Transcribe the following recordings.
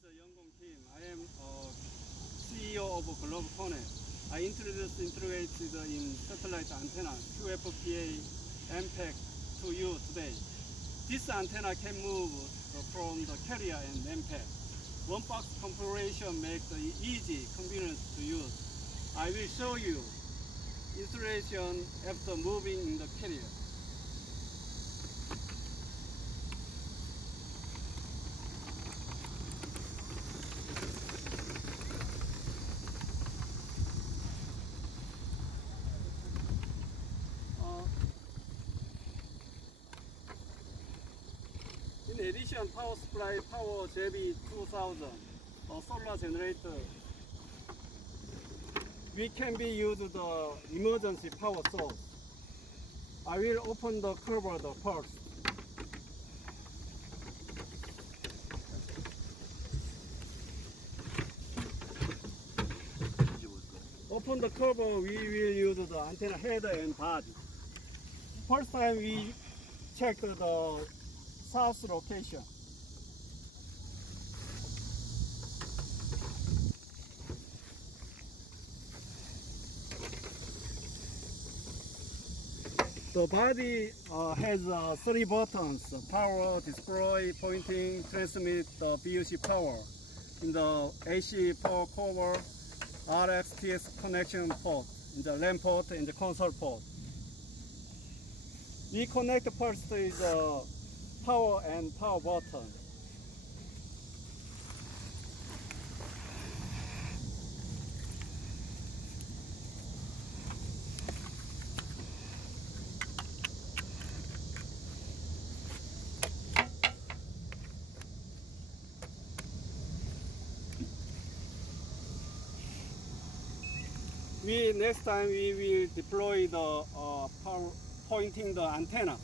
is Youn-gon Kim. I am CEO of Global Konet. I introduced integrated in satellite antenna QFPA Mpack to you today. This antenna can move from the carrier and Mpack. One box configuration makes the easy, convenient to use. I will show you installation after moving in the carrier. In addition, power supply power JEBI 2000, a solar generator. We can be used the emergency power source. I will open the cover first. Open the cover, we will use the antenna head and body. First time we checked the south location. The body has 3 buttons: power, display, pointing, transmit the VUC power. In the AC power cover, RX-TX connection port, in the LAN port and the console port. We connect first is the power and power button. Next time we will deploy the power pointing the antenna.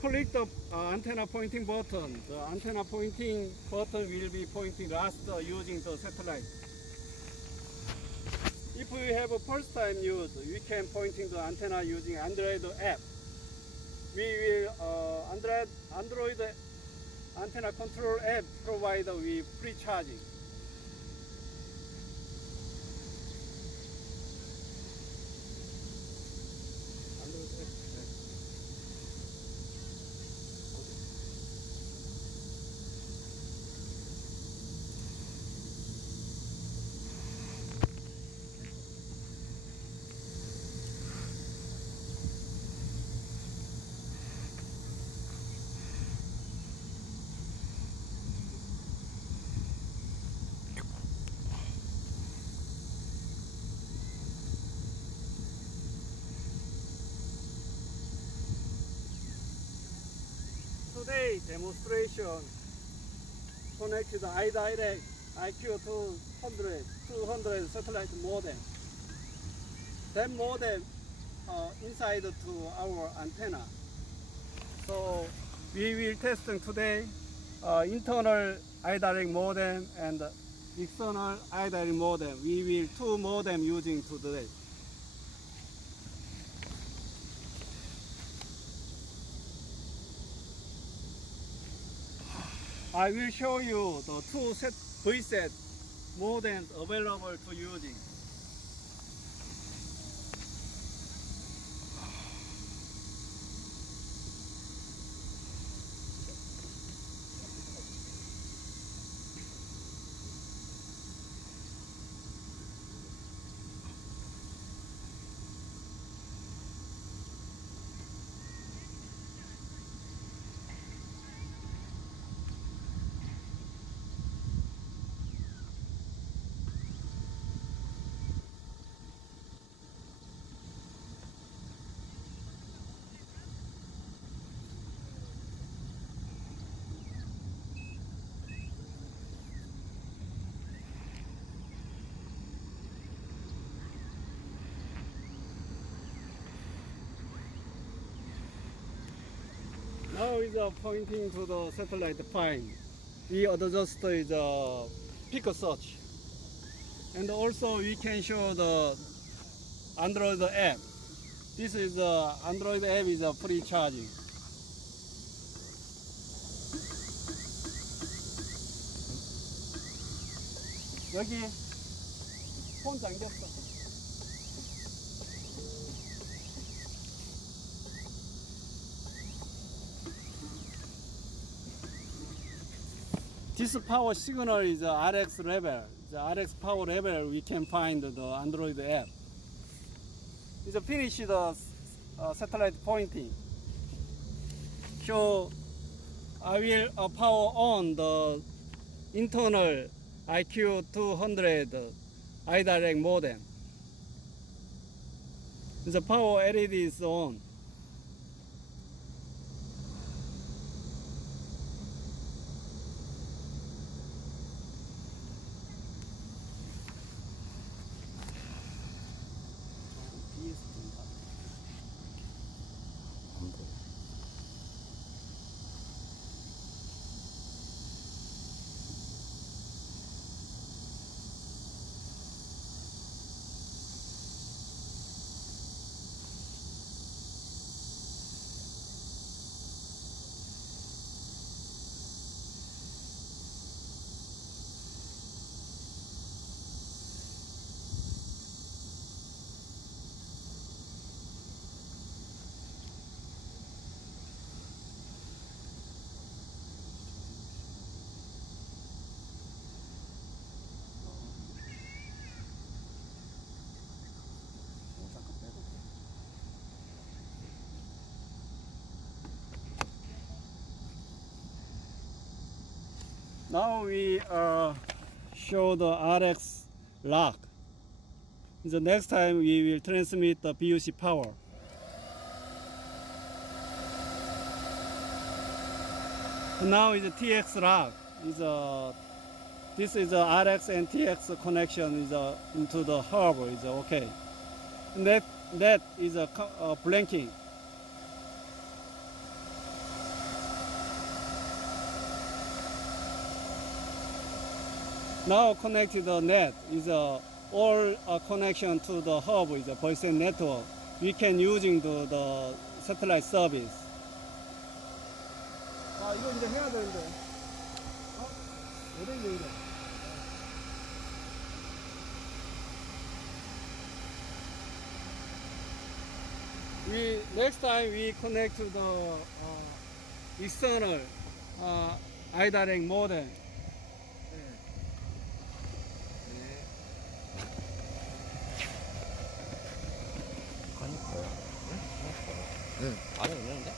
Click the antenna pointing button. The antenna pointing button will be pointing last using the satellite. If we have a first time use, we can pointing the antenna using Android app. We will Android antenna control app provided with free charging. Today demonstration connected the iDirect IQ200 satellite modem. That modem inside to our antenna. So we will testing today internal iDirect modem and external iDirect modem. We will 2 modem using today. I will show you the 2 VSET modems available to using. Now is pointing to the satellite fine. We adjust the pick search. And also we can show the Android app. This is Android app is free charging. 여기 폰 잠겼어. This power signal is RX level. The RX power level we can find the Android app. It's finish the satellite pointing. So I will power on the internal IQ200 iDirect modem. The power LED is on. Now we show the RX lock. The next time we will transmit the BUC power. Now is a TX lock. This is a RX and TX connection is into the hub is okay. That is blinking. Now connected the net is all connection to the hub is a voice network. We can using the satellite service. 아 이거 이제 해야 되는데. 어디 있는 거? Next time we connect to the external iDirect modem. 응, 안에 있는데?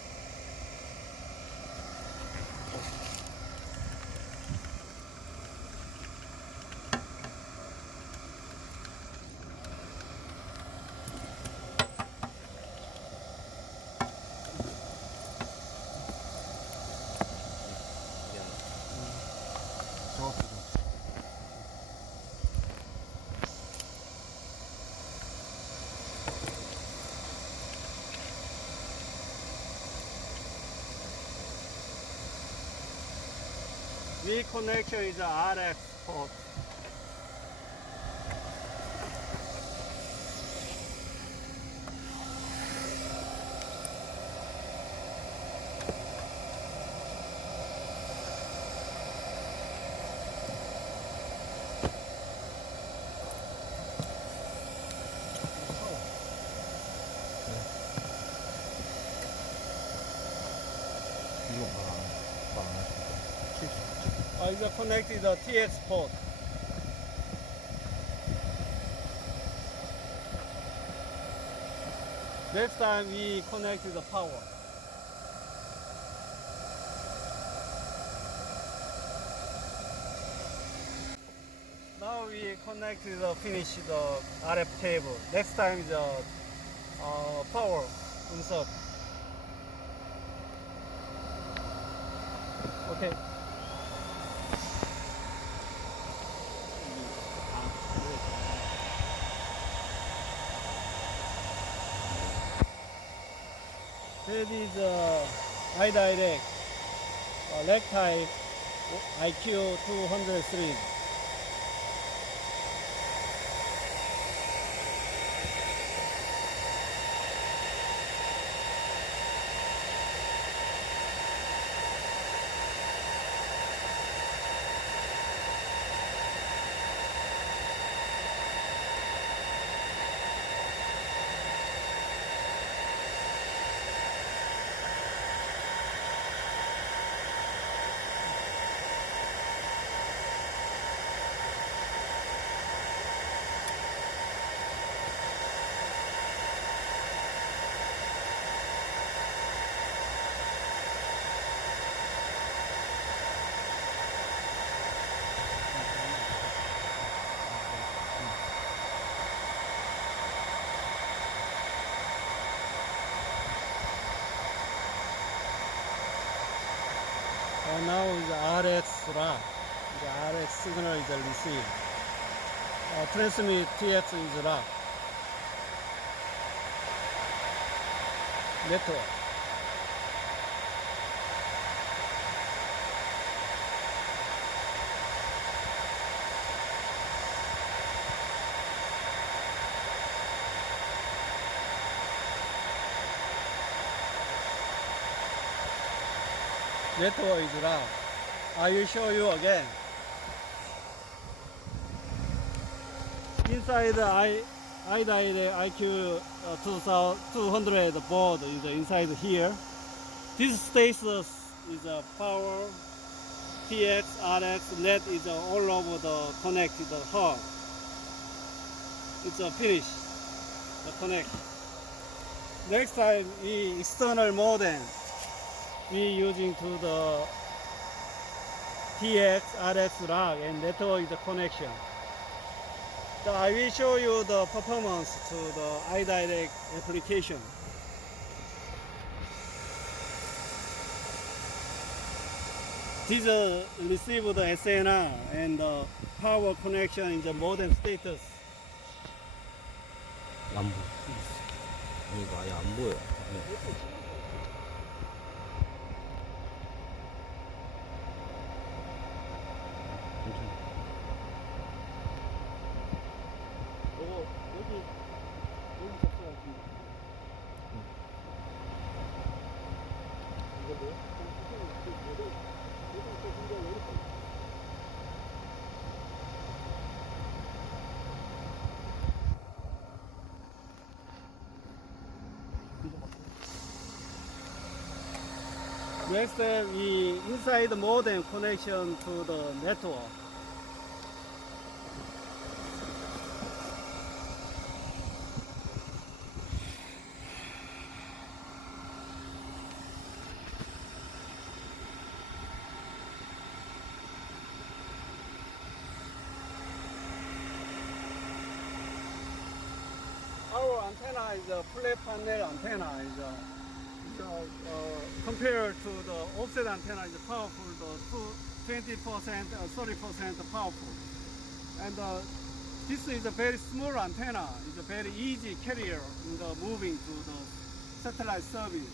We connection is a RX port. 이거 봐. It's connected to the TX port. Next time we connect the power. Now we connect the finish the RF cable. Next time the power insert. Okay. That is iDirect leg type IQ200 series. now is RX lock. The RX signal is received. Transmit TX is lock. Network. Network is locked. I will show you again. Inside the iDirect IQ200 board is inside here. This status is a power, TX, RX, LED is all over the connected hub. It's a finish, the connect. Next time, the external modem we using to the TX, RX lock and network is the connection. So I will show you the performance to the iDirect application. This receive the SNR and the power connection in the modem status. 안 보여. 이거 아예 안 보여. 네. 여기 접수하시면 이거 뭐야? Next step is inside the modem connection to the network. Our antenna is a flat panel antenna. Compared to the offset antenna, is powerful. The 20%, 30% powerful. And this is a very small antenna. It's a very easy carrier in the moving to the satellite service.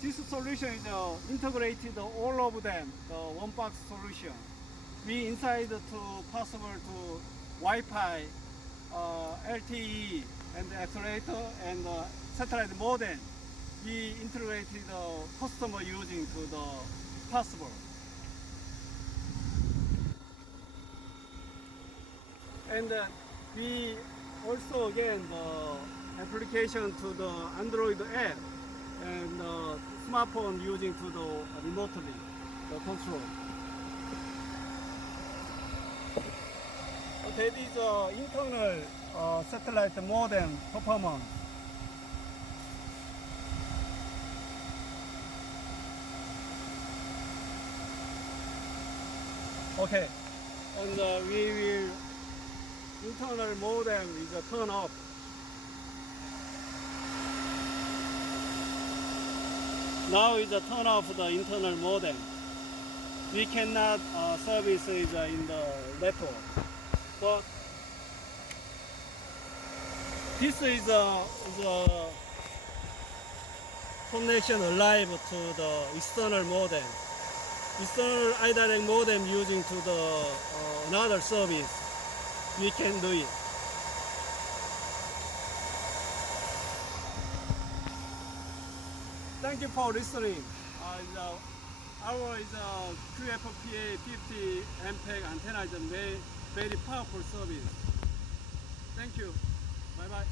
This solution is integrated all of them, the one box solution. We inside to possible to Wi-Fi, LTE, and the accelerator and satellite modem. We integrated the customer using to the possible. And we also again the application to the Android app and smartphone using to the remotely the control. That is internal satellite modem performance. Okay, and we will internal modem is turn off. Now is turn off the internal modem. We cannot service it in the network. But this is the connection alive to the external modem. External iDirect modem using to the another service. We can do it. Thank you for listening. Our QFPA50 Mpack antenna is a very powerful service. Thank you. Bye bye.